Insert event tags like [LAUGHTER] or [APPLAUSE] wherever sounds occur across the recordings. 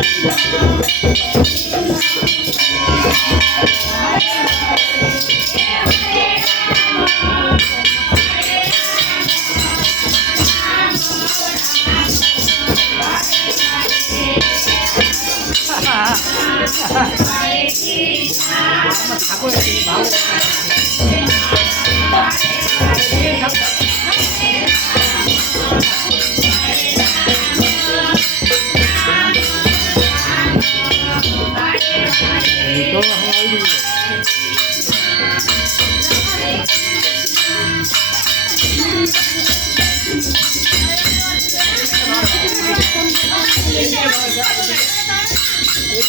[LAUGHS] ঠাকুর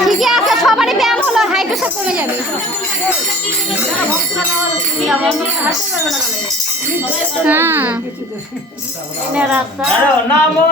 ঠিকই আছে সবারই ব্যায়াম হলো হাই প্রেশার কমে যাবে হ্যাঁ নামো